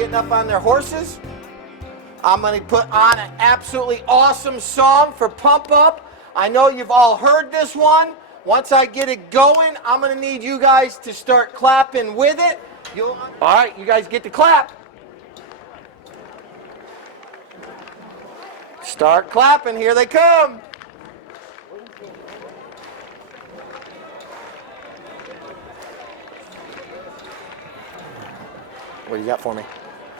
getting up on their horses. I'm going to put on an absolutely awesome song for Pump Up. I know you've all heard this one. Once I get it going, I'm going to need you guys to start clapping with it. All right, you guys get to clap. Start clapping. Here they come. What do you got for me?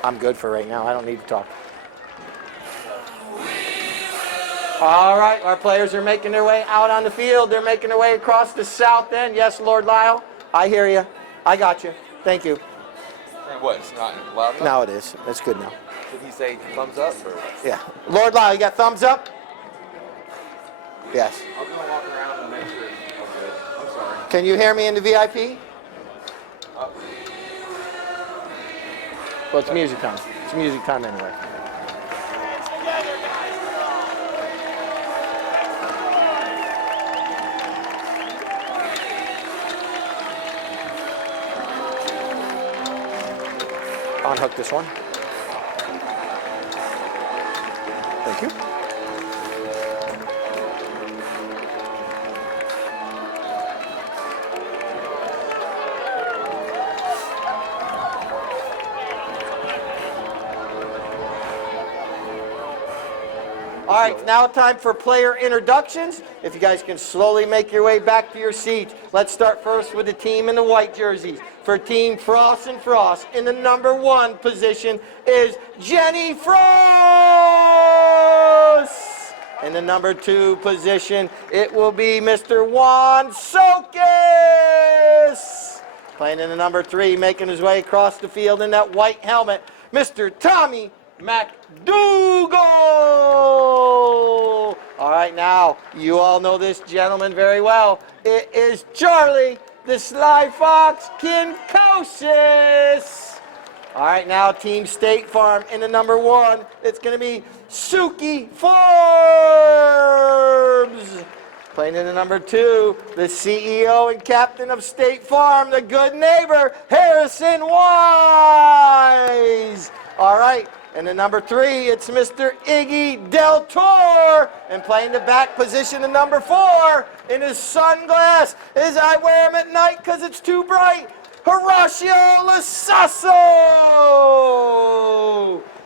I'm good for right now. I don't need to talk. All right, our players are making their way out on the field. They're making their way across the south end. Yes, Lord Lyle, I hear you. I got you. Thank you. What, it's not loud enough? Now it is. That's good now. Did he say thumbs up? Or? Yeah. Lord Lyle, you got thumbs up? Yes. I'm going to walk around and make sure it's good. I'm sorry. Can you hear me in the VIP? Well, it's music time. It's music time anyway. Unhook this one. Thank you. All right, now time for player introductions. If you guys can slowly make your way back to your seats. Let's start first with the team in the white jerseys. For Team Frost and Frost, in the number 1 position is Jenny Frost. In the number 2 position, it will be Mr. Juan Sokis. Playing in the number 3, making his way across the field in that white helmet, Mr. Tommy McDougal. All right, now, you all know this gentleman very well. It is Charlie, the Sly Fox Kinkosis. All right, now Team State Farm in the number 1. It's going to be Suki Forbes. Playing in the number 2, the CEO and captain of State Farm, the good neighbor, Harrison Wise. All right. And the number 3, it's Mr. Iggy Del Toro. And playing the back position in number 4 in his sunglass is I wear him at night because it's too bright, Horacio Lasasso.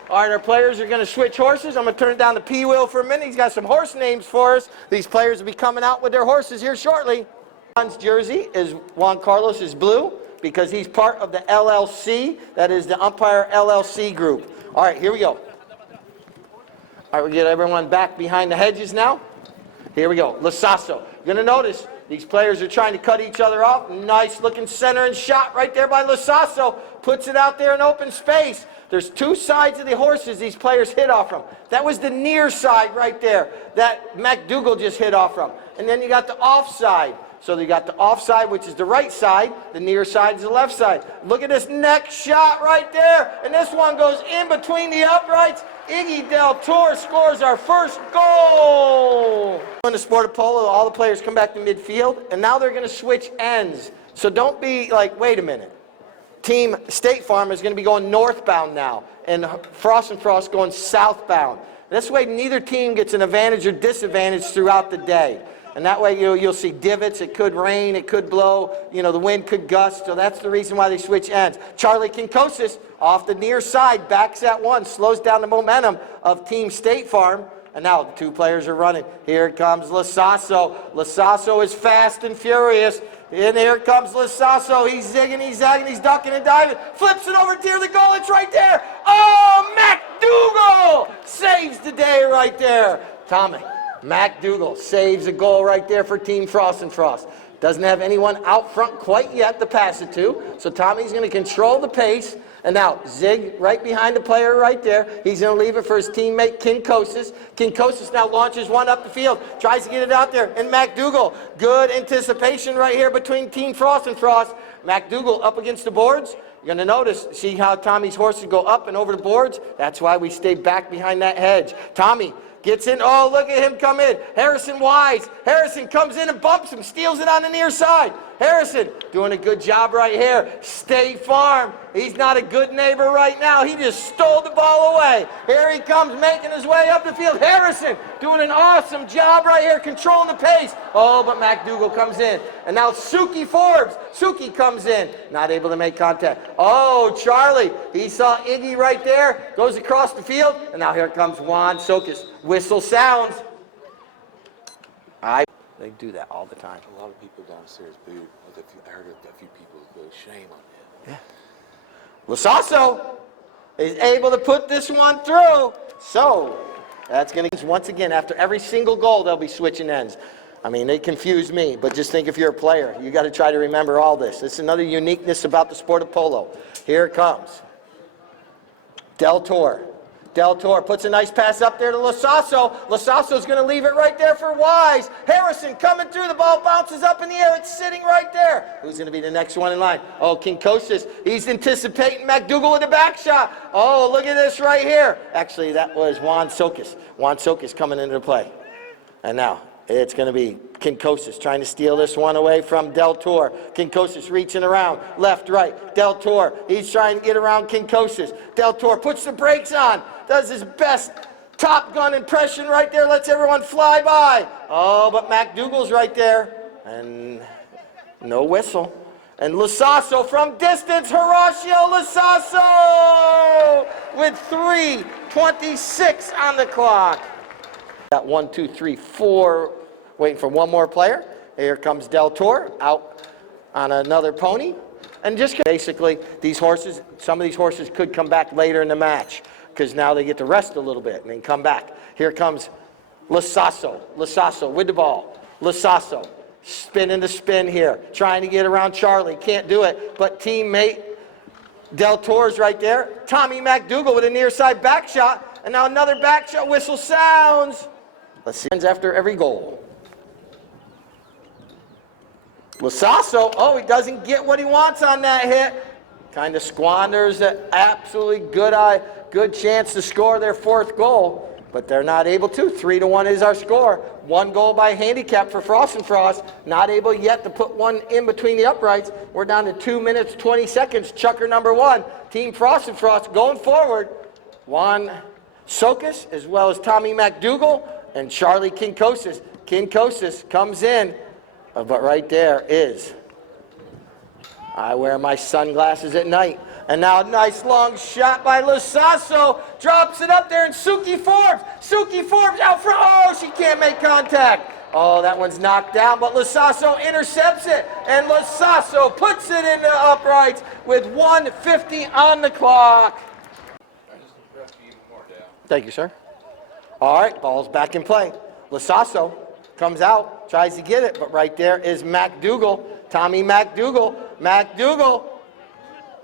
All right, our players are going to switch horses. I'm going to turn down the P wheel for a minute. He's got some horse names for us. These players will be coming out with their horses here shortly. Juan's jersey is Juan Carlos is blue because he's part of the LLC. That is the Umpire LLC group. All right, here we go. All right, we get everyone back behind the hedges now. Here we go. Lasasso. You're going to notice these players are trying to cut each other off. Nice looking center and shot right there by Lasasso. Puts it out there in open space. There's 2 sides of the horses these players hit off from. That was the near side right there that McDougal just hit off from. And then you got the offside. So you got the offside, which is the right side. The near side is the left side. Look at this next shot right there. And this one goes in between the uprights. Iggy Del Toro scores our first goal. In the sport of polo, all the players come back to midfield, and now they're going to switch ends. So don't be like, wait a minute. Team State Farm is going to be going northbound now, and Frost and Frost going southbound. This way, neither team gets an advantage or disadvantage throughout the day. And that way you'll see divots. It could rain, it could blow, the wind could gust. So that's the reason why they switch ends. Charlie Kinkosis off the near side, backs at 1, slows down the momentum of Team State Farm. And now the 2 players are running. Here comes Lasasso. Lasasso is fast and furious. And here comes Lasasso. He's zigging, he's zagging, he's ducking and diving. Flips it over near the goal. It's right there. Oh, McDougal saves the day right there. Tommy McDougal saves a goal right there for Team Frost and Frost. Doesn't have anyone out front quite yet to pass it to. So Tommy's going to control the pace. And now zig right behind the player right there. He's going to leave it for his teammate Kinkosis. Kinkosis now launches one up the field. Tries to get it out there. And McDougal, good anticipation right here between Team Frost and Frost. McDougal up against the boards. You're going to notice, see how Tommy's horses go up and over the boards? That's why we stay back behind that hedge. Tommy gets in. Oh, look at him come in. Harrison Wise. Harrison comes in and bumps him, steals it on the near side. Harrison doing a good job right here. State Farm. He's not a good neighbor right now. He just stole the ball away. Here he comes making his way up the field. Harrison doing an awesome job right here, controlling the pace. Oh, but McDougal comes in. And now Suki Forbes. Suki comes in. Not able to make contact. Oh, Charlie. He saw Iggy right there. Goes across the field. And now here comes Juan Sokas. Whistle sounds. They do that all the time. A lot of people downstairs booed. I heard a few people go, shame on him. Yeah. Lasasso is able to put this one through. So that's going to, once again, after every single goal, they'll be switching ends. I mean, they confuse me, but just think if you're a player, you got to try to remember all this. This is another uniqueness about the sport of polo. Here it comes. Del Toro. Del Toro puts a nice pass up there to Lasasso. Lasasso's going to leave it right there for Wise. Harrison coming through. The ball bounces up in the air. It's sitting right there. Who's going to be the next one in line? Oh, Kinkosis. He's anticipating McDougal with a back shot. Oh, look at this right here. Actually, that was Juan Sokas. Juan Sokas coming into play. And now it's going to be Kinkosis trying to steal this one away from Del Toro. Kinkosis reaching around, left, right. Del Toro, he's trying to get around Kinkosis. Del Toro puts the brakes on, does his best Top Gun impression right there, lets everyone fly by. Oh, but McDougal's right there, and no whistle. And Lasasso from distance, Horacio Lasasso with 3:26 on the clock. Got 1, 2, 3, 4, waiting for one more player. Here comes Del Toro out on another pony. And just basically, these horses, some of these horses could come back later in the match because now they get to rest a little bit and then come back. Here comes Lasasso. Lasasso with the ball. Lasasso spinning the spin here, trying to get around Charlie. Can't do it, but teammate Del Toro's right there. Tommy McDougal with a near side back shot. And now another back shot. Whistle sounds. Let's see. After every goal. Lasasso, oh, he doesn't get what he wants on that hit. Kind of squanders an absolutely good chance to score their fourth goal, but they're not able to. 3-1 is our score. 1 goal by handicap for Frost and Frost. Not able yet to put one in between the uprights. We're down to 2 minutes, 20 seconds. Chucker number 1. Team Frost and Frost going forward. Juan Sokas as well as Tommy McDougal and Charlie Kinkosis. Kinkosis comes in. But right there is, I wear my sunglasses at night. And now a nice long shot by Lasasso. Drops it up there and Suki Forbes. Suki Forbes out front. Oh, she can't make contact. Oh, that one's knocked down, but Lasasso intercepts it. And Lasasso puts it in the uprights with 1:50 on the clock. Thank you, sir. All right, ball's back in play. Lasasso comes out, tries to get it, but right there is McDougal, Tommy McDougal. McDougal,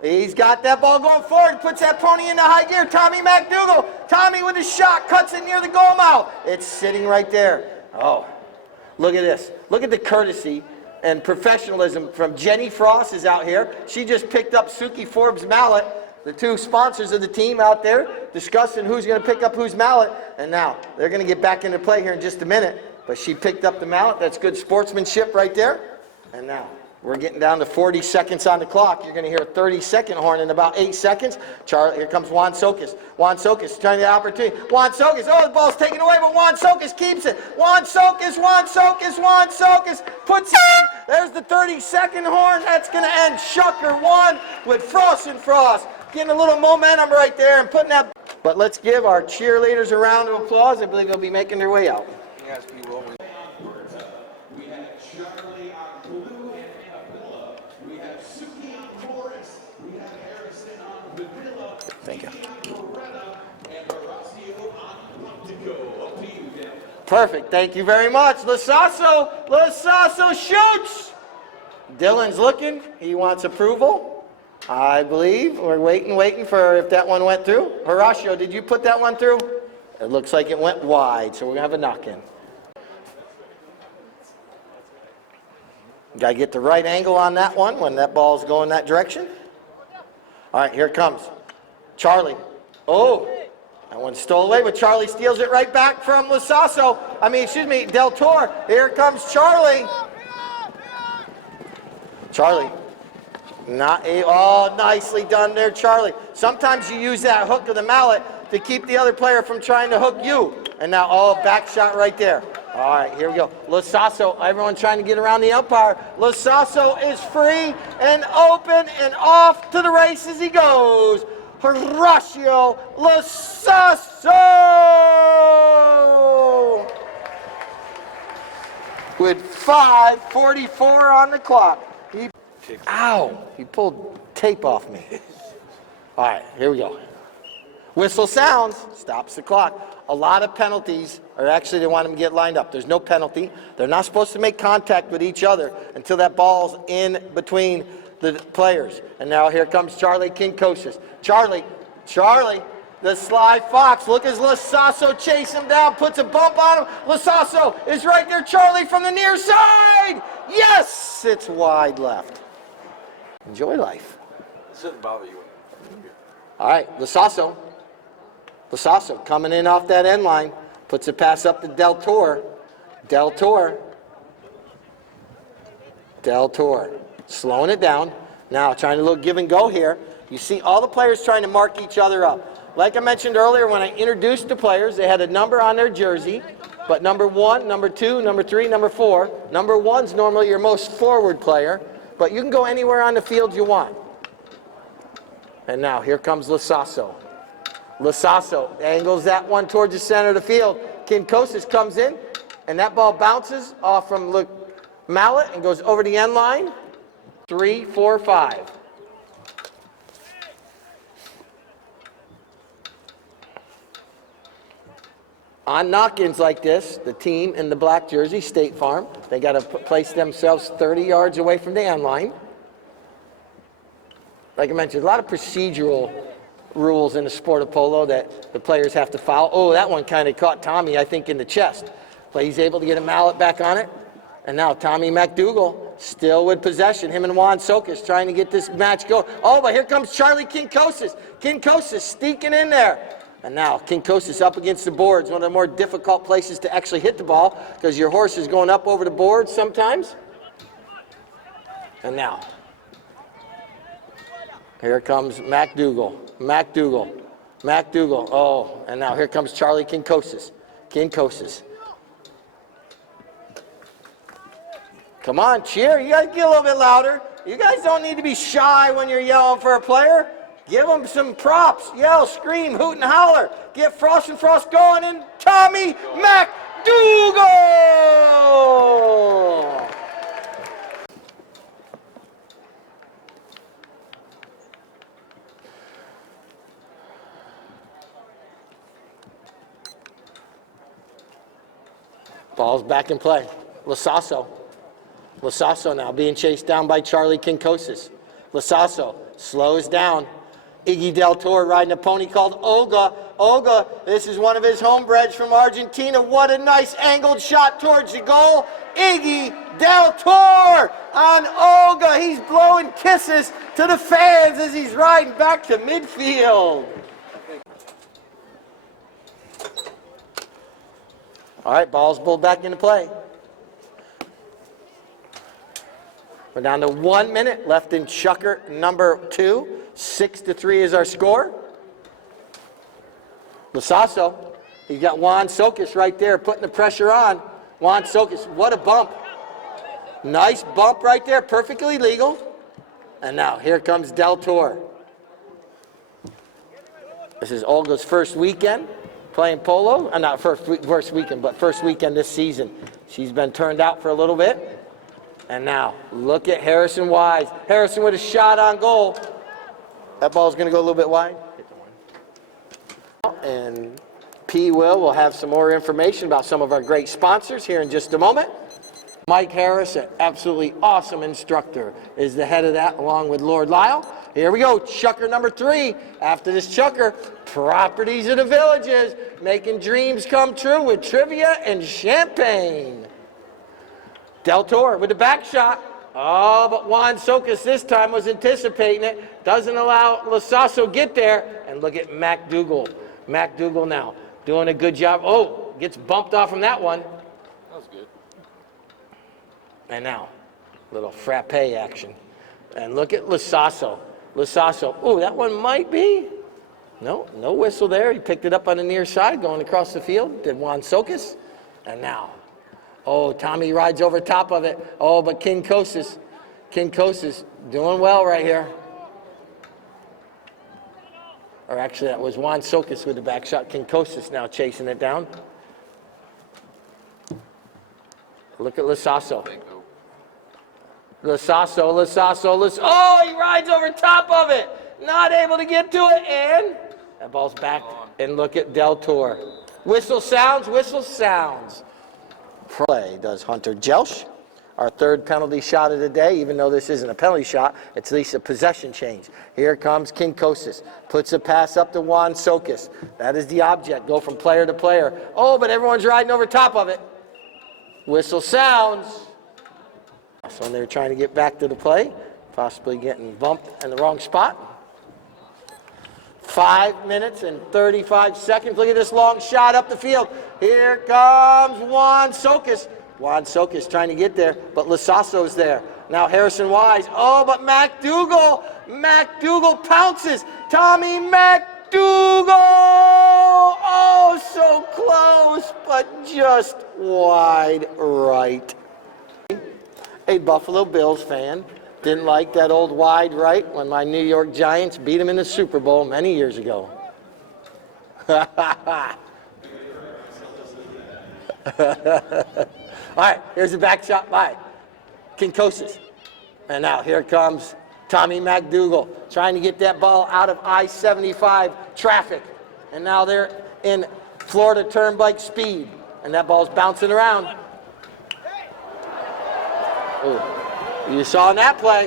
he's got that ball going forward, puts that pony into high gear. Tommy McDougal, Tommy with a shot, cuts it near the goal mouth. It's sitting right there. Oh, look at this. Look at the courtesy and professionalism from Jenny Frost is out here. She just picked up Suki Forbes' mallet. The two sponsors of the team out there discussing who's going to pick up whose mallet. And now they're going to get back into play here in just a minute. But she picked up the mallet. That's good sportsmanship right there. And now we're getting down to 40 seconds on the clock. You're going to hear a 30-second horn in about 8 seconds. Charlie, here comes Juan Sokas. Juan Sokas trying to get opportunity. Juan Sokas. Oh, the ball's taken away, but Juan Sokas keeps it. Juan Sokas, Juan Sokas, Juan Sokas puts it in. There's the 30-second horn. That's going to end Chucker 1 with Frost and Frost. Getting a little momentum right there and putting that. But let's give our cheerleaders a round of applause. I believe they'll be making their way out. Yes, we will. We have Charlie on blue and Polo. We have Suki on Morris. We have Harrison on Vanilla. Thank you. And Horacio on Pontico. Up to you, Dan. Perfect. Thank you very much. Lasasso shoots. Dylan's looking. He wants approval. I believe we're waiting for if that one went through. Horacio, did you put that one through? It looks like it went wide, so we're going to have a knock-in. Got to get the right angle on that one when that ball's going that direction. All right, here it comes. Charlie. Oh, that one stole away, but Charlie steals it right back from Del Toro. Here comes Charlie. Charlie. Oh, nicely done there, Charlie. Sometimes you use that hook of the mallet to keep the other player from trying to hook you. And now, back shot right there. All right, here we go. Lasasso, everyone trying to get around the umpire. Lasasso is free and open and off to the races he goes. Horacio Lasasso! With 5:44 on the clock. He pulled tape off me. All right, here we go. Whistle sounds, stops the clock. A lot of penalties, or actually they want them to get lined up. There's no penalty. They're not supposed to make contact with each other until that ball's in between the players. And now here comes Charlie Kinkosis. Charlie, the sly fox. Look as Lasasso chase him down, puts a bump on him. Lasasso is right there. Charlie from the near side. Yes, it's wide left. Enjoy life. It shouldn't bother you. All right, Lasasso coming in off that end line, puts a pass up to Del Toro, slowing it down. Now trying to look give and go here. You see all the players trying to mark each other up. Like I mentioned earlier, when I introduced the players, they had a number on their jersey, but number 1, number 2, number 3, number 4. Number 1's normally your most forward player, but you can go anywhere on the field you want. And now here comes Lasasso. Lasasso angles that one towards the center of the field. Kinkosis comes in, and that ball bounces off from Mallet and goes over the end line. 3, 4, 5. On knock-ins like this, the team in the black jersey, State Farm, they got to place themselves 30 yards away from the end line. Like I mentioned, a lot of procedural rules in the sport of polo that the players have to follow. Oh, that one kind of caught Tommy, I think, in the chest. But he's able to get a mallet back on it. And now Tommy McDougal still with possession. Him and Juan Sokas trying to get this match going. Oh, but here comes Charlie Kinkosis. Kinkosis sneaking in there. And now Kinkosis up against the boards, one of the more difficult places to actually hit the ball because your horse is going up over the boards sometimes. And now, here comes McDougal. Oh, and now here comes Charlie Kinkosis. Come on, cheer. You guys get a little bit louder. You guys don't need to be shy when you're yelling for a player. Give them some props. Yell, scream, hoot, and holler. Get Frost and Frost going, and Tommy McDougal! Ball's back in play. Lasasso now being chased down by Charlie Kinkosis. Lasasso slows down. Iggy Del Toro riding a pony called Olga. This is one of his homebreds from Argentina. What a nice angled shot towards the goal. Iggy Del Toro on Olga. He's blowing kisses to the fans as he's riding back to midfield. All right, ball's pulled back into play. We're down to 1 minute left in Chucker number 2. 6-3 is our score. Lasasso, he's got Juan Sokas right there putting the pressure on. Juan Sokas, what a bump. Nice bump right there, perfectly legal. And now here comes Del Toro. This is Olga's first weekend playing polo. Not first weekend, but first weekend this season. She's been turned out for a little bit. And now, look at Harrison Wise. Harrison with a shot on goal. That ball's going to go a little bit wide. And P. will have some more information about some of our great sponsors here in just a moment. Mike Harris, an absolutely awesome instructor, is the head of that, along with Lord Lyle. Here we go, Chucker number 3. After this Chucker, Properties of the Villages, making dreams come true with trivia and champagne. Del Toro with the back shot. Oh, but Juan Sokas this time was anticipating it. Doesn't allow Lasasso get there. And look at McDougal. McDougal now doing a good job. Oh, gets bumped off from that one. That was good. And now, little frappe action. And look at Lasasso. Lasasso. Oh, that one might be. No whistle there. He picked it up on the near side, going across the field. Did Juan Socas. And now, oh, Tommy rides over top of it. Oh, but Kinkosas doing well right here. Or actually, that was Juan Socas with the back shot. Kinkosas now chasing it down. Look at Lasasso. Lasasso. Oh, he rides over top of it. Not able to get to it, and that ball's back. And look at Del Toro. Whistle sounds. Play does Hunter Jelsch. Our third penalty shot of the day, even though this isn't a penalty shot, it's at least a possession change. Here comes Kinkosas. Puts a pass up to Juan Socas. That is the object. Go from player to player. Oh, but everyone's riding over top of it. Whistle sounds. So they're trying to get back to the play, possibly getting bumped in the wrong spot. 5 minutes and 35 seconds. Look at this long shot up the field. Here comes Juan Socas. Juan Socas trying to get there, but Lasasso's there. Now Harrison Wise. Oh, but MacDougall pounces. Tommy MacDougall. Oh, so close, but just wide right. A Buffalo Bills fan didn't like that old wide right when my New York Giants beat them in the Super Bowl many years ago. All right, here's a back shot by Kinkosas. And now here comes Tommy MacDougall trying to get that ball out of I-75 traffic. And now they're in Florida Turnpike speed. And that ball's bouncing around. Ooh. You saw in that play,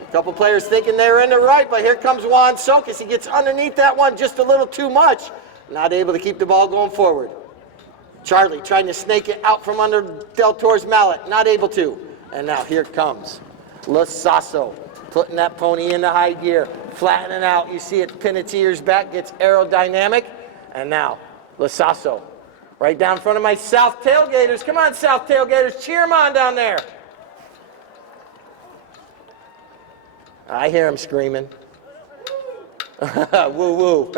a couple players thinking they were in the right, but here comes Juan Socas. He gets underneath that one just a little too much. Not able to keep the ball going forward. Charlie trying to snake it out from under Del Toro's mallet. Not able to. And now here comes Lasasso, putting that pony into high gear, flattening out. You see it pin its ears back, gets aerodynamic. And now Lasasso, right down in front of my South Tailgaters. Come on, South Tailgaters, cheer them on down there. I hear him screaming. Woo woo.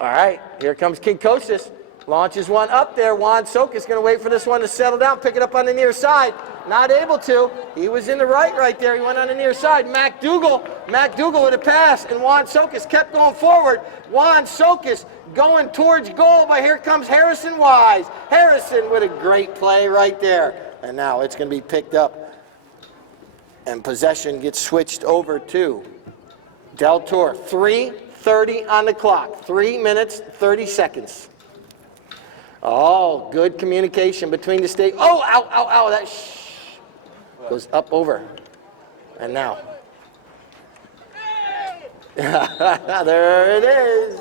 All right, here comes Kinkosas. Launches one up there. Juan Socas going to wait for this one to settle down, pick it up on the near side. Not able to. He was in the right there. He went on the near side. MacDougall with a pass, and Juan Socas kept going forward. Juan Socas going towards goal, but here comes Harrison Wise. Harrison with a great play right there. And now it's going to be picked up. And possession gets switched over to Del Toro. 3:30 on the clock. 3 minutes, 30 seconds. Oh, good communication between the state. Oh, ow. That goes up over. And now. There it is.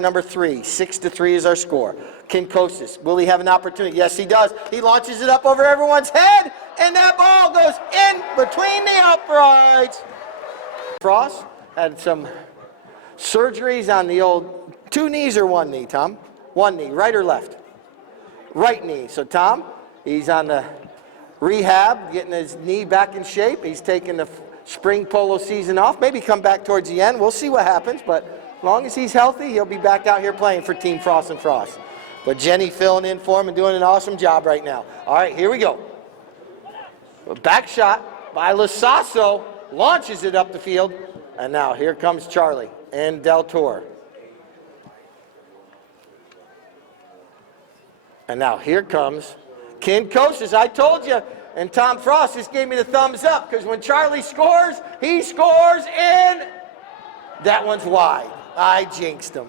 Number 3, 6-3 is our score. Kinkosas, will he have an opportunity? Yes, he does. He launches it up over everyone's head, and that ball goes in between the uprights. Frost had some surgeries on the old 2 knees or 1 knee, Tom? 1 knee, right or left? Right knee. So Tom, he's on the rehab, getting his knee back in shape. He's taking the spring polo season off. Maybe come back towards the end. We'll see what happens, but as long as he's healthy, he'll be back out here playing for Team Frost and Frost. But Jenny filling in for him and doing an awesome job right now. All right, here we go. A back shot by Lasasso, launches it up the field. And now here comes Charlie and Del Toro. And now here comes Kinkosas. I told you. And Tom Frost just gave me the thumbs up because when Charlie scores, he scores, and that one's wide. I jinxed him.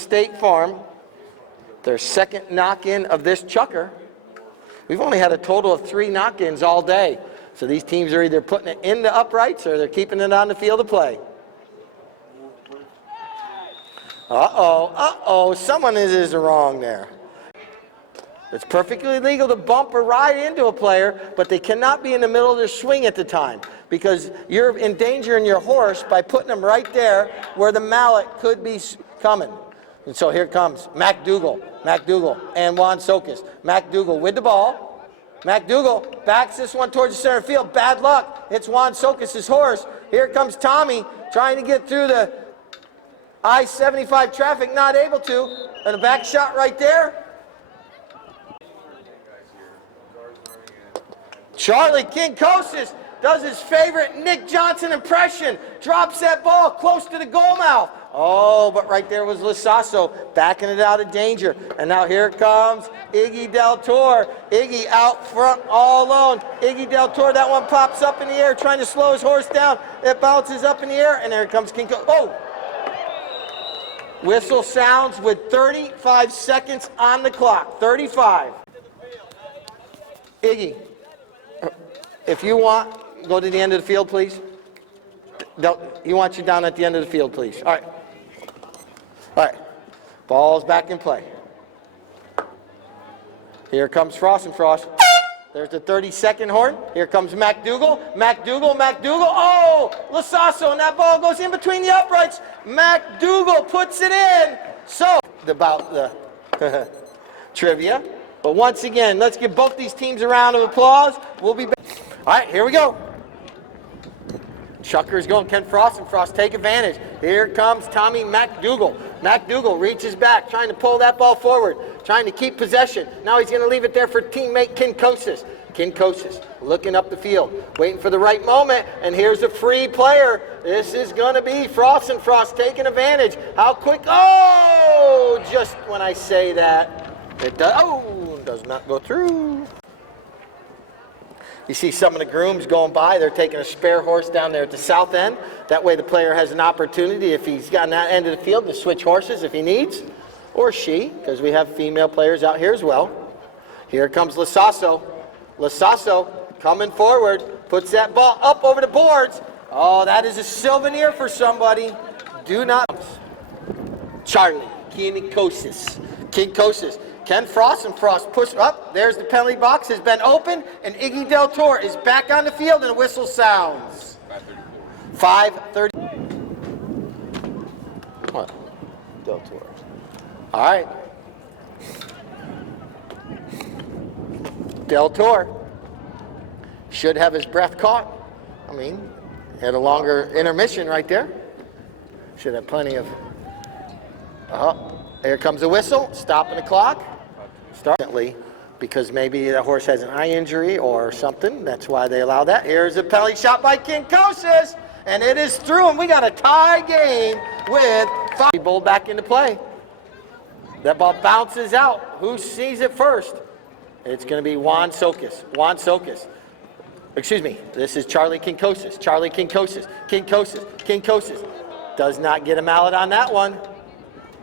State Farm, their second knock-in of this chukker. We've only had a total of 3 knock-ins all day. So these teams are either putting it in the uprights or they're keeping it on the field of play. Someone is wrong there. It's perfectly legal to bump or ride into a player, but they cannot be in the middle of their swing at the time because you're endangering your horse by putting them right there where the mallet could be coming. And so here comes MacDougall and Juan Socas. MacDougall with the ball. McDougal backs this one towards the center field. Bad luck. Hits Juan Socas' horse. Here comes Tommy trying to get through the I-75 traffic, not able to. And a back shot right there. Charlie Kinkosis does his favorite Nick Johnson impression. Drops that ball close to the goal mouth. Oh, but right there was Lasasso backing it out of danger. And now here comes Iggy Del Toro. Iggy out front all alone. Iggy Del Toro, that one pops up in the air trying to slow his horse down. It bounces up in the air, and there comes Kinko. Oh! Whistle sounds with 35 seconds on the clock. 35. Iggy, if you want, go to the end of the field, please. He wants you down at the end of the field, please. All right. All right. Ball's back in play. Here comes Frost and Frost. There's the 30-second horn. Here comes McDougal. Oh, Lasasso, and that ball goes in between the uprights. McDougal puts it in. So, about the trivia. But once again, let's give both these teams a round of applause. We'll be back. All right, here we go. Chucker's going. Can Frost and Frost take advantage? Here comes Tommy McDougal. McDougal reaches back, trying to pull that ball forward, trying to keep possession. Now he's going to leave it there for teammate Kinkosis. Kinkosis looking up the field, waiting for the right moment, and here's a free player. This is going to be Frost and Frost taking advantage. How quick? Oh, just when I say that, it does not go through. You see some of the grooms going by. They're taking a spare horse down there at the south end. That way the player has an opportunity, if he's got that end of the field, to switch horses if he needs, or she, because we have female players out here as well. Here comes Lasasso. Lasasso coming forward, puts that ball up over the boards. Oh, that is a souvenir for somebody. Do not. Charlie Kinkosis. Ken Frost and Frost push up. There's the penalty box, has been opened, and Iggy Del Toro is back on the field, and a whistle sounds. 5:30. What? Del Toro. All right. Del Toro should have his breath caught. I mean, had a longer intermission right there. Should have plenty of. Here comes a whistle, stopping the clock. Instantly, because maybe the horse has an eye injury or something. That's why they allow that. Here's a penalty shot by Kinkosis, and it is through, and we got a tie game with 5. Bowled back into play. That ball bounces out. Who sees it first? It's going to be Juan Socas. Excuse me. This is Charlie Kinkosis. Kinkosis. Does not get a mallet on that one.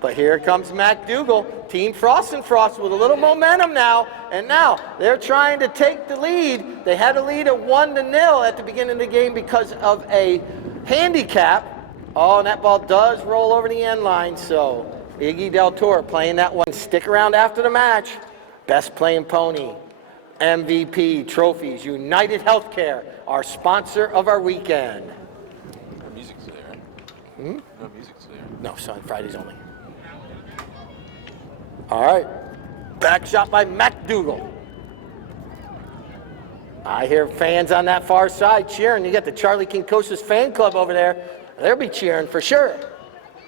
But here comes McDougal, Team Frost and Frost with a little momentum now. And now they're trying to take the lead. They had a lead of 1-0 at the beginning of the game because of a handicap. Oh, and that ball does roll over the end line. So Iggy Del Toro playing that one. Stick around after the match. Best playing pony, MVP, trophies, United Healthcare, our sponsor of our weekend. No music's there. Hmm? No music's there. No, so on Fridays only. All right, back shot by McDougal. I hear fans on that far side cheering. You got the Charlie Kinkosis fan club over there. They'll be cheering for sure.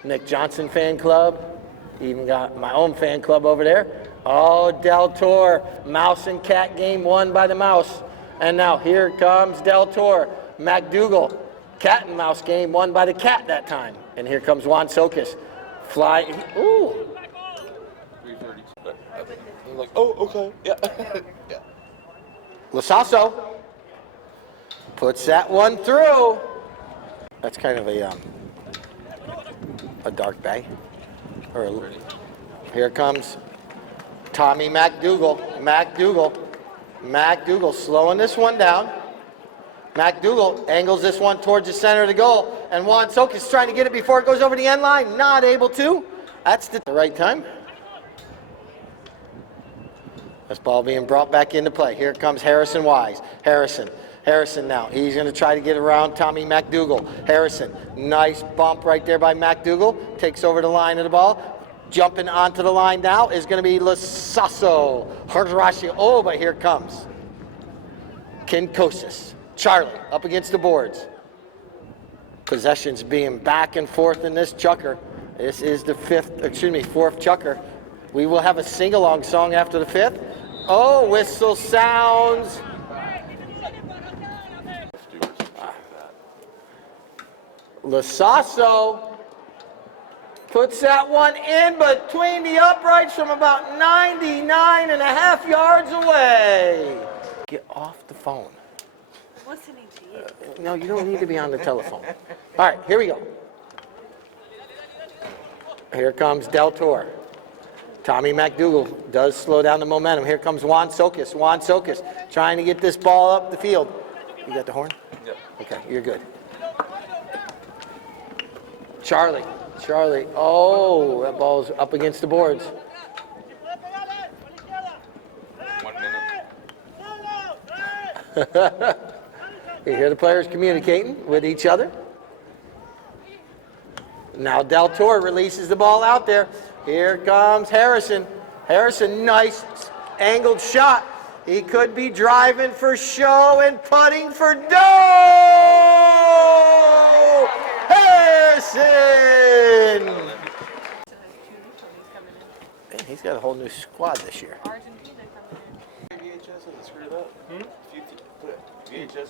Nick Johnson fan club. Even got my own fan club over there. Oh, Del Toro, mouse and cat game won by the mouse. And now here comes Del Toro. McDougal, cat and mouse game won by the cat that time. And here comes Juan Socas. Fly, ooh. 3:32. But I'm like, oh, okay, yeah. Yeah. Lasasso puts that one through. That's kind of a dark bay. Here comes Tommy McDougal. McDougal slowing this one down. McDougal angles this one towards the center of the goal, and Juan Socas trying to get it before it goes over the end line. Not able to. That's the right time. This ball being brought back into play. Here comes Harrison Wise. Harrison now. He's going to try to get around Tommy McDougal. Harrison, nice bump right there by McDougal. Takes over the line of the ball. Jumping onto the line now is going to be Lasasso. Oh, but here comes Kinkosis. Charlie up against the boards. Possessions being back and forth in this chucker. This is the fourth chucker. We will have a sing-along song after the fifth. Oh, whistle sounds. Lasasso puts that one in between the uprights from about 99.5 yards away. Get off the phone. I'm listening to you. No, you don't need to be on the telephone. All right, here we go. Here comes Del Toro. Tommy McDougal does slow down the momentum. Here comes Juan Socas. Juan Socas trying to get this ball up the field. You got the horn? Yep. Okay, you're good. Charlie. Oh, that ball's up against the boards. 1 minute. You hear the players communicating with each other. Now Del Toro releases the ball out there. Here comes Harrison. Harrison, nice angled shot. He could be driving for show and putting for dough. Harrison! Man, he's got a whole new squad this year.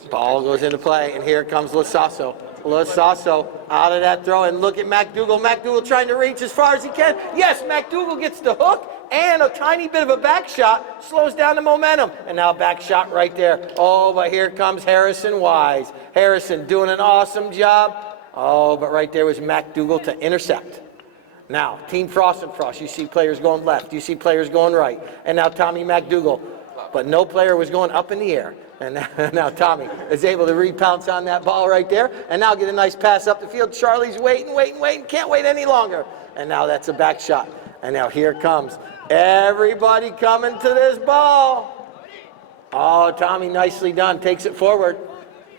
Ball goes into play, and here comes Lasasso. Lasasso out of that throw, and look at McDougal. McDougal trying to reach as far as he can. Yes, McDougal gets the hook and a tiny bit of a back shot, slows down the momentum, and now back shot right there. Oh, but here comes Harrison Wise. Harrison doing an awesome job. Oh, but right there was McDougal to intercept. Now, Team Frost and Frost, you see players going left, you see players going right, and now Tommy McDougal. But no player was going up in the air. And now Tommy is able to repounce on that ball right there, and now get a nice pass up the field. Charlie's waiting, can't wait any longer. And now that's a back shot. And now here comes everybody coming to this ball. Oh, Tommy, nicely done, takes it forward.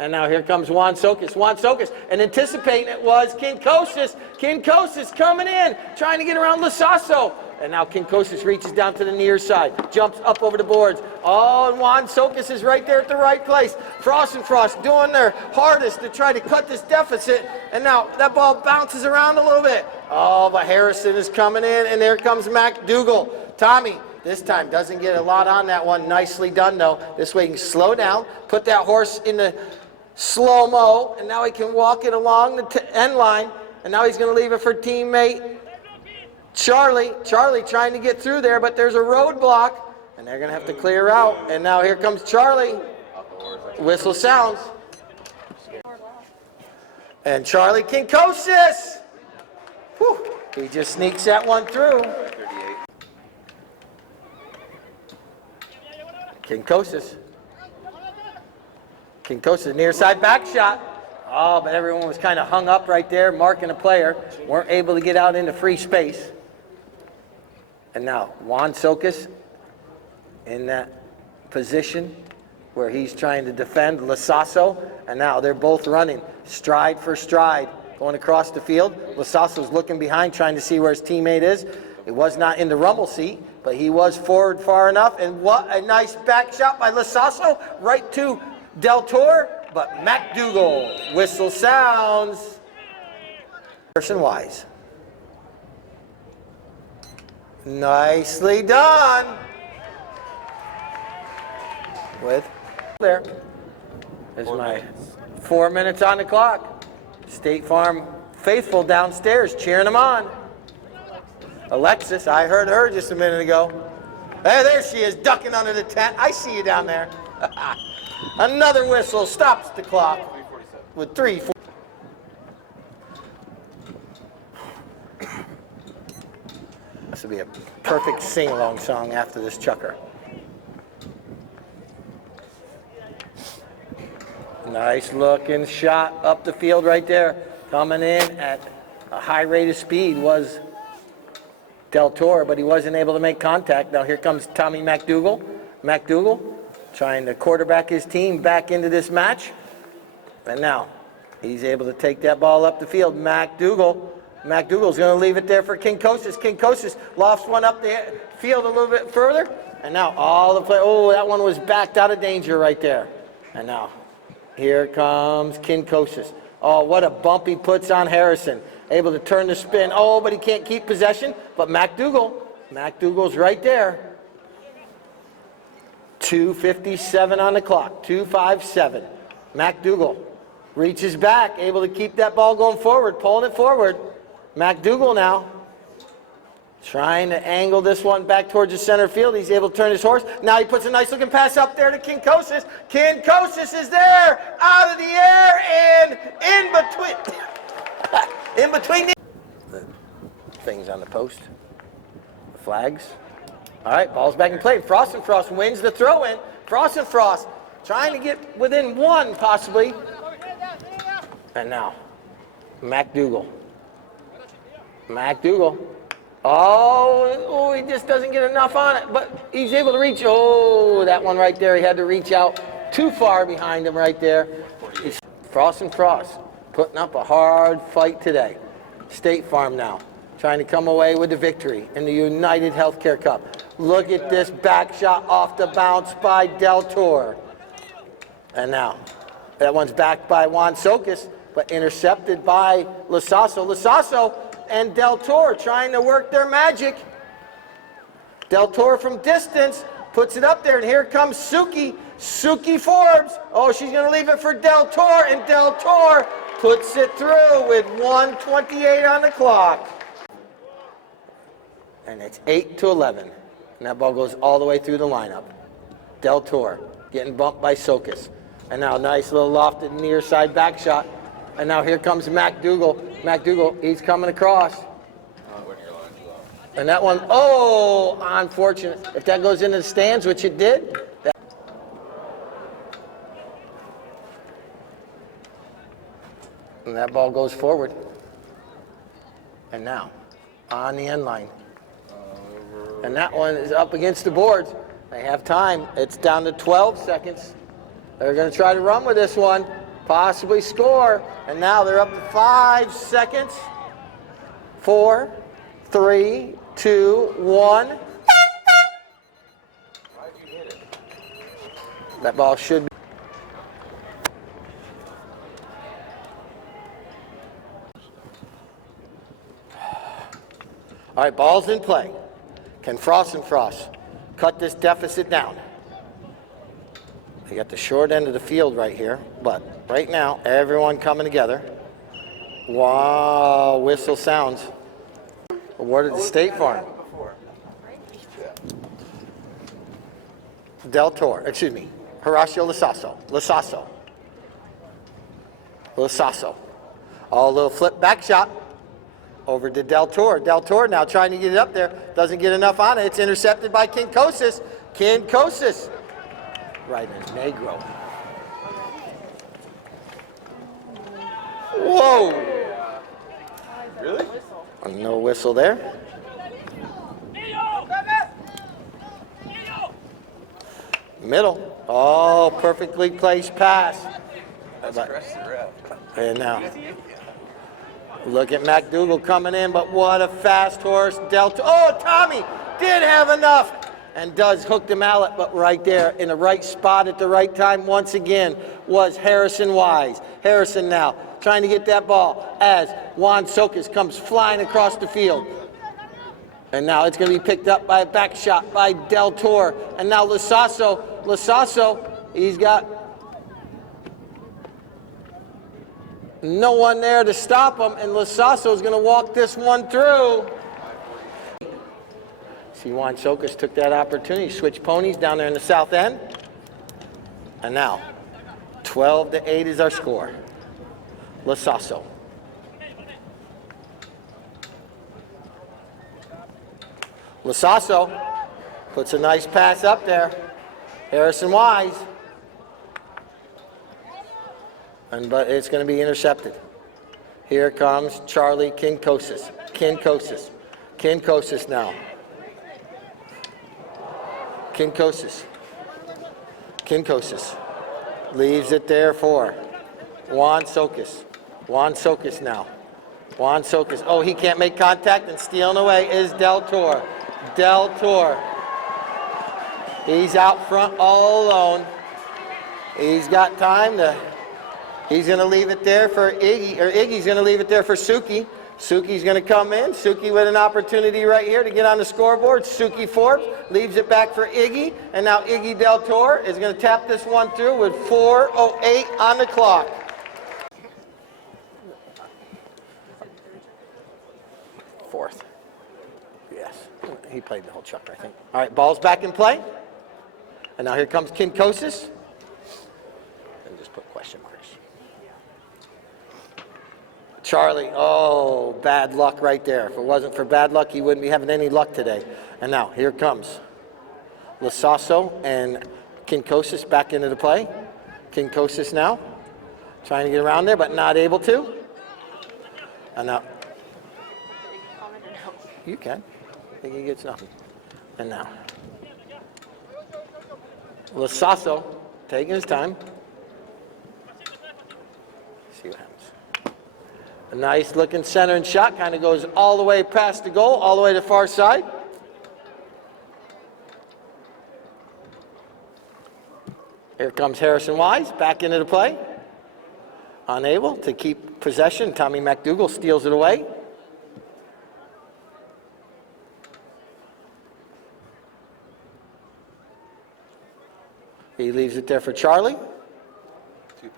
And now here comes Juan Socas. Juan Socas, and anticipating it was Kinkosis. Kinkosis coming in, trying to get around Lasasso. And now Kinkosis reaches down to the near side, jumps up over the boards. Oh, and Juan Socas is right there at the right place. Frost and Frost doing their hardest to try to cut this deficit. And now that ball bounces around a little bit. Oh, but Harrison is coming in, and there comes McDougal. Tommy, this time doesn't get a lot on that one. Nicely done, though. This way he can slow down, put that horse in the slow-mo, and now he can walk it along the end line. And now he's going to leave it for teammate Charlie trying to get through there, but there's a roadblock, and they're going to have to clear out. And now here comes Charlie. Whistle sounds. And Charlie Kinkosis. Whew, he just sneaks that one through. 38. Kinkosis, near side back shot. Oh, but everyone was kind of hung up right there, marking a player. Weren't able to get out into free space. And now Juan Socas in that position where he's trying to defend Lasasso. And now they're both running stride for stride, going across the field. Lasasso's looking behind, trying to see where his teammate is. It was not in the rumble seat, but he was forward far enough. And what a nice back shot by Lasasso right to Del Toro. But McDougal, whistle sounds. Harrison Wise. Nicely done. With there. There's my 4 minutes on the clock. State Farm faithful downstairs cheering them on. Alexis, I heard her just a minute ago. Hey, there she is, ducking under the tent. I see you down there. Another whistle stops the clock with 3:40. This will be a perfect sing-along song after this chucker. Nice looking shot up the field right there. Coming in at a high rate of speed was Del Toro, but he wasn't able to make contact. Now here comes Tommy McDougal. McDougal trying to quarterback his team back into this match. And now he's able to take that ball up the field. McDougal's going to leave it there for Kinkosis. Kinkosis lofts one up the field a little bit further. And now all the play. Oh, that one was backed out of danger right there. And now, here comes Kinkosis. Oh, what a bump he puts on Harrison. Able to turn the spin. Oh, but he can't keep possession. But McDougal's right there. 2:57 on the clock. 2:57. McDougal reaches back, able to keep that ball going forward, pulling it forward. McDougal now trying to angle this one back towards the center field. He's able to turn his horse. Now he puts a nice looking pass up there to Kinkosis. Kinkosis is there, out of the air, and in between the things on the post, the flags. All right, ball's back in play. Frost and Frost wins the throw in. Frost and Frost trying to get within one possibly. And now, McDougal. Oh, he just doesn't get enough on it, but he's able to reach. Oh, that one right there, he had to reach out too far behind him right there. Frost and Frost putting up a hard fight today. State Farm now trying to come away with the victory in the United Healthcare Cup. Look at this back shot off the bounce by Del Toro. And now, that one's backed by Juan Socas, but intercepted by Lasasso. Lasasso and Del Toro trying to work their magic. Del Toro from distance puts it up there, and here comes Suki Forbes. Oh, she's going to leave it for Del Toro, and Del Toro puts it through with 1:28 on the clock. And it's 8-11, and that ball goes all the way through the lineup. Del Toro getting bumped by Socas. And now nice little lofted near side back shot. And now here comes McDougal, he's coming across. And that one, oh, unfortunate. If that goes into the stands, which it did. And that ball goes forward. And now, on the end line. And that one is up against the boards. They have time. It's down to 12 seconds. They're going to try to run with this one, possibly score. And now they're up to 5 seconds. 4, 3, 2, 1. That ball should be. All right, ball's in play. Can Frost and Frost cut this deficit down? They got the short end of the field right here, but right now, everyone coming together. Wow, whistle sounds. Awarded to State Farm. Del Toro, excuse me, Horacio Lasasso. Oh, a little flip back shot over to Del Toro. Del Toro now trying to get it up there. Doesn't get enough on it. It's intercepted by Kinkosis. Right in Negro. Whoa. Really? No whistle there. Middle. Oh, perfectly placed pass. And now, look at McDougal coming in, but what a fast horse. Oh, Tommy did have enough and does hook the mallet, but right there in the right spot at the right time once again was Harrison Wise. Harrison now trying to get that ball as Juan Socas comes flying across the field. And now it's going to be picked up by a back shot by Del Toro. And now Lasasso, he's got no one there to stop him, and Lasasso is going to walk this one through. See, Juan Socas took that opportunity, switched ponies down there in the south end. And now, 12-8 is our score. Lasasso. Lasasso puts a nice pass up there. Harrison Wise. But it's going to be intercepted. Here comes Charlie Kinkosis. Kinkosis now. Kinkosis leaves it there for Juan Socas. Juan Socas now. Oh, he can't make contact, and stealing away is Del Toro. He's out front all alone. He's got time to, he's going to leave it there for Iggy, or Iggy's going to leave it there for Suki. Suki's going to come in. Suki with an opportunity right here to get on the scoreboard. Suki Forbes leaves it back for Iggy, and now Iggy Del Toro is going to tap this one through with 4:08 on the clock. Fourth. Yes, he played the whole chucker, I think. All right, ball's back in play. And now here comes Kinkosis. And just put question marks. Charlie, oh, bad luck right there. If it wasn't for bad luck, he wouldn't be having any luck today. And now here comes Lasasso and Kinkosis back into the play. Kinkosis now trying to get around there, but not able to. And now, you can. I think he gets nothing. And now, Lasasso taking his time. See what happens. A nice looking center and shot, kind of goes all the way past the goal, all the way to the far side. Here comes Harrison Wise back into the play. Unable to keep possession. Tommy McDougal steals it away. He leaves it there for Charlie. 2:30.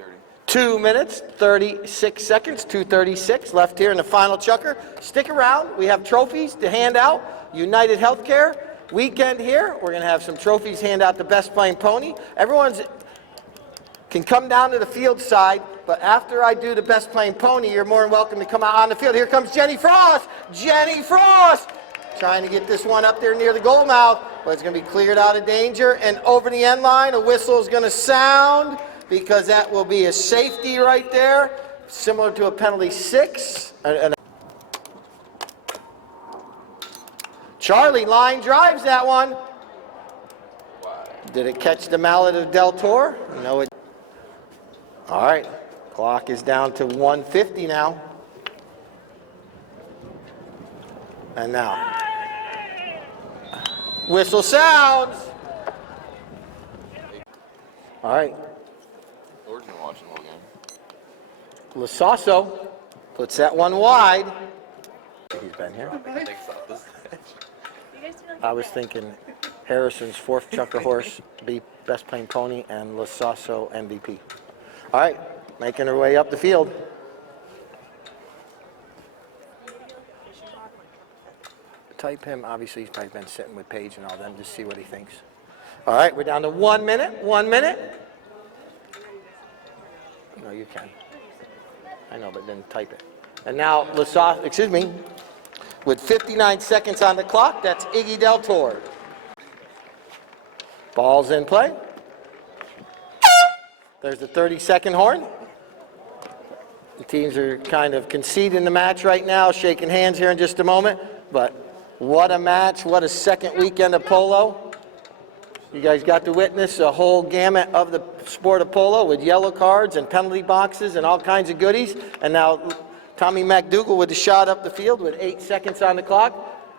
2 minutes, 36 seconds, 2:36 left here in the final chukker. Stick around. We have trophies to hand out. United Healthcare weekend here. We're going to have some trophies hand out the best playing pony. Everyone's can come down to the field side, but after I do the best playing pony, you're more than welcome to come out on the field. Here comes Jenny Frost. Jenny Frost trying to get this one up there near the goal mouth, but it's going to be cleared out of danger and over the end line. A whistle is going to sound, because that will be a safety right there, similar to a penalty 6. Charlie line drives that one. Did it catch the mallet of Del Toro? No, it. All right, clock is down to 1:50 now. And now, whistle sounds. All right. George's been watching the whole game. Lasasso puts that one wide. He's been here. I was thinking Harrison's 4th chucker horse, be best playing pony, and Lasasso MVP. All right, making her way up the field. Type him. Obviously, he's probably been sitting with Paige and all them to see what he thinks. All right, we're down to 1 minute. 1 minute. No, you can. I know, but then type it. And now, excuse me, with 59 seconds on the clock, that's Iggy Del Toro. Ball's in play. There's the 30-second horn. The teams are kind of conceding the match right now, shaking hands here in just a moment. But what a match, what a second weekend of polo. You guys got to witness a whole gamut of the sport of polo with yellow cards and penalty boxes and all kinds of goodies. And now Tommy McDougal with the shot up the field with 8 seconds on the clock.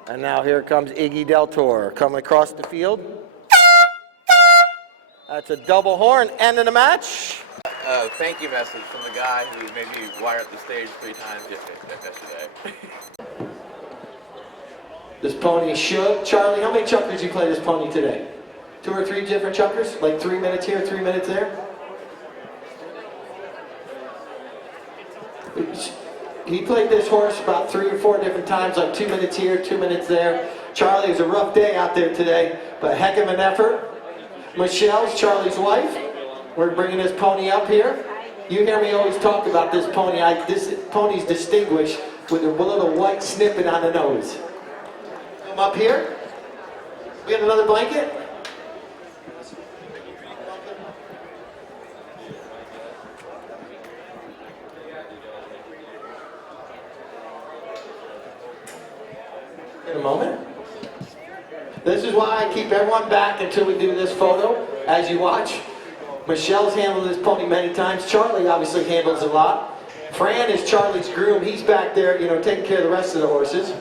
And now here comes Iggy Del Toro coming across the field. That's a double horn, end of the match. Thank you message from the guy who made me wire up the stage 3 times yesterday. This pony is shook. Charlie, how many chukkers you play this pony today? 2 or 3 different chukkers? Like 3 minutes here, 3 minutes there? He played this horse about 3 or 4 different times, like 2 minutes here, 2 minutes there. Charlie, it's a rough day out there today, but heck of an effort. Michelle's Charlie's wife. We're bringing this pony up here. You hear me always talk about this pony. This pony's distinguished with a little white snippet on the nose. Come up here. We got another blanket. In a moment. This is why I keep everyone back until we do this photo as you watch. Michelle's handled this pony many times. Charlie obviously handles a lot. Fran is Charlie's groom. He's back there, you know, taking care of the rest of the horses.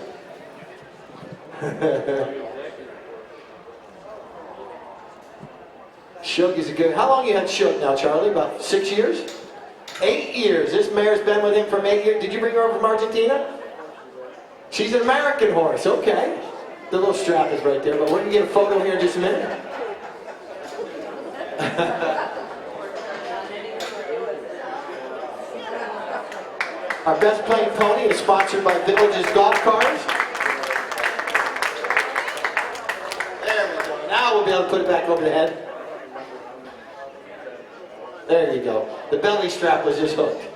Shug is a good. How long you had Shug now, Charlie? About 6 years? 8 years. This mare's been with him for 8 years. Did you bring her over from Argentina? She's an American horse. Okay. The little strap is right there, but we're going to get a photo here in just a minute. Our best playing pony is sponsored by Villages Golf Cards. There we go. Now we'll be able to put it back over the head. There you go. The belly strap was just hooked.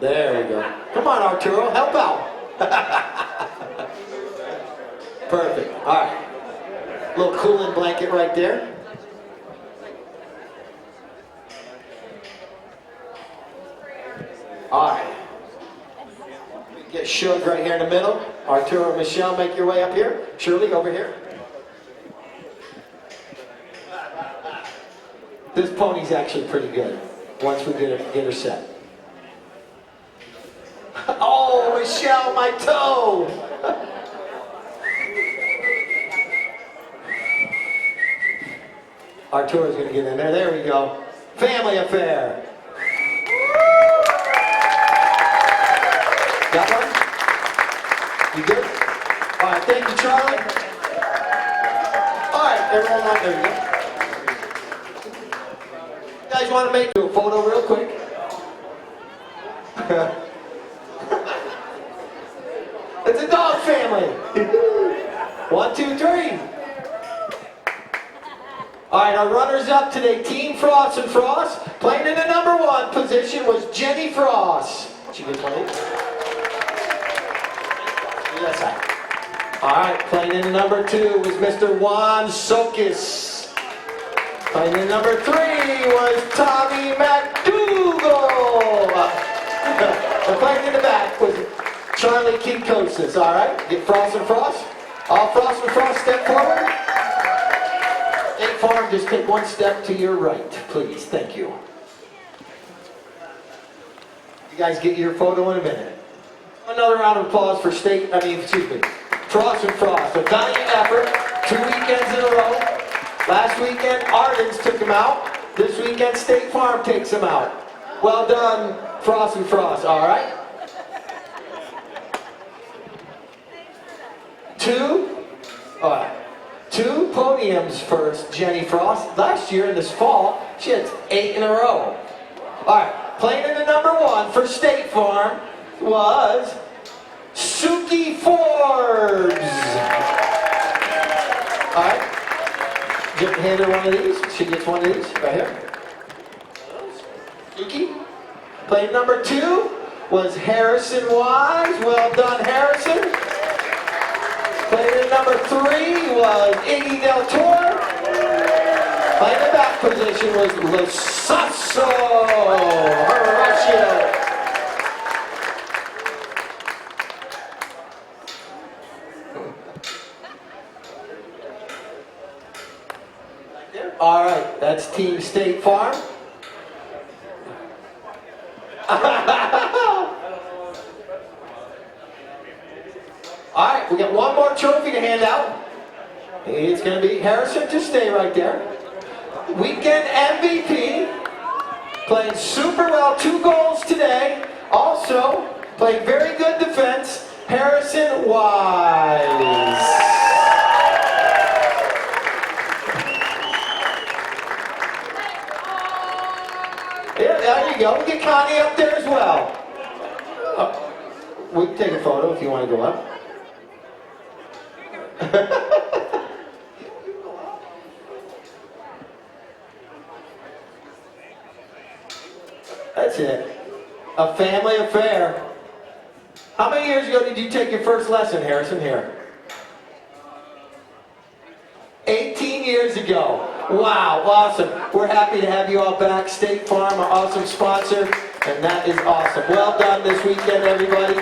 There we go. Come on, Arturo, help out. Perfect. All right. Little cooling blanket right there. All right. Get Shug right here in the middle. Arturo and Michelle, make your way up here. Shirley, over here. This pony's actually pretty good once we get her set. Oh, Michelle, my toe! Arturo's gonna get in there. There we go. Family affair. Got one? You good? All right, thank you, Charlie. All right, everyone, right there you go. You guys want to make a photo real quick? It's a dog family. 1, 2, 3. All right, our runners up today, Team Frost and Frost. Playing in the number 1 position was Jenny Frost. She gets one of these. Yes, sir. All right, playing in number 2 was Mr. Juan Sokis. Playing in number 3 was Tommy McDougal. And playing in the back was Charlie Kinkosis. All right, get Frost and Frost. All Frost and Frost step forward. State Farm, just take 1 step to your right, please. Thank you. You guys get your photo in a minute. Another round of applause for Frost and Frost. A valiant effort, 2 weekends in a row. Last weekend, Ardens took him out. This weekend, State Farm takes him out. Well done, Frost and Frost, all right? 2 podiums for Jenny Frost. Last year, in this fall, she had 8 in a row. All right, playing in the number 1 for State Farm was Suki Forbes. All right. Just hand her one of these. She gets one of these right here. Suki. Playing number 2 was Harrison Wise. Well done, Harrison. Playing number 3 was Iggy Del Toro. Playing the back position was Lasasso Horacio. All right, that's Team State Farm. All right, we got one more trophy to hand out. It's going to be Harrison, just stay right there. Weekend MVP, playing super well, 2 goals today. Also, playing very good defense, Harrison Wise. Yeah, there you go. We get Connie up there as well. Oh, we can take a photo if you want to go up. That's it. A family affair. How many years ago did you take your first lesson, Harrison? Here. 18 years ago. Wow, awesome. We're happy to have you all back. State Farm, our awesome sponsor, and that is awesome. Well done this weekend, everybody.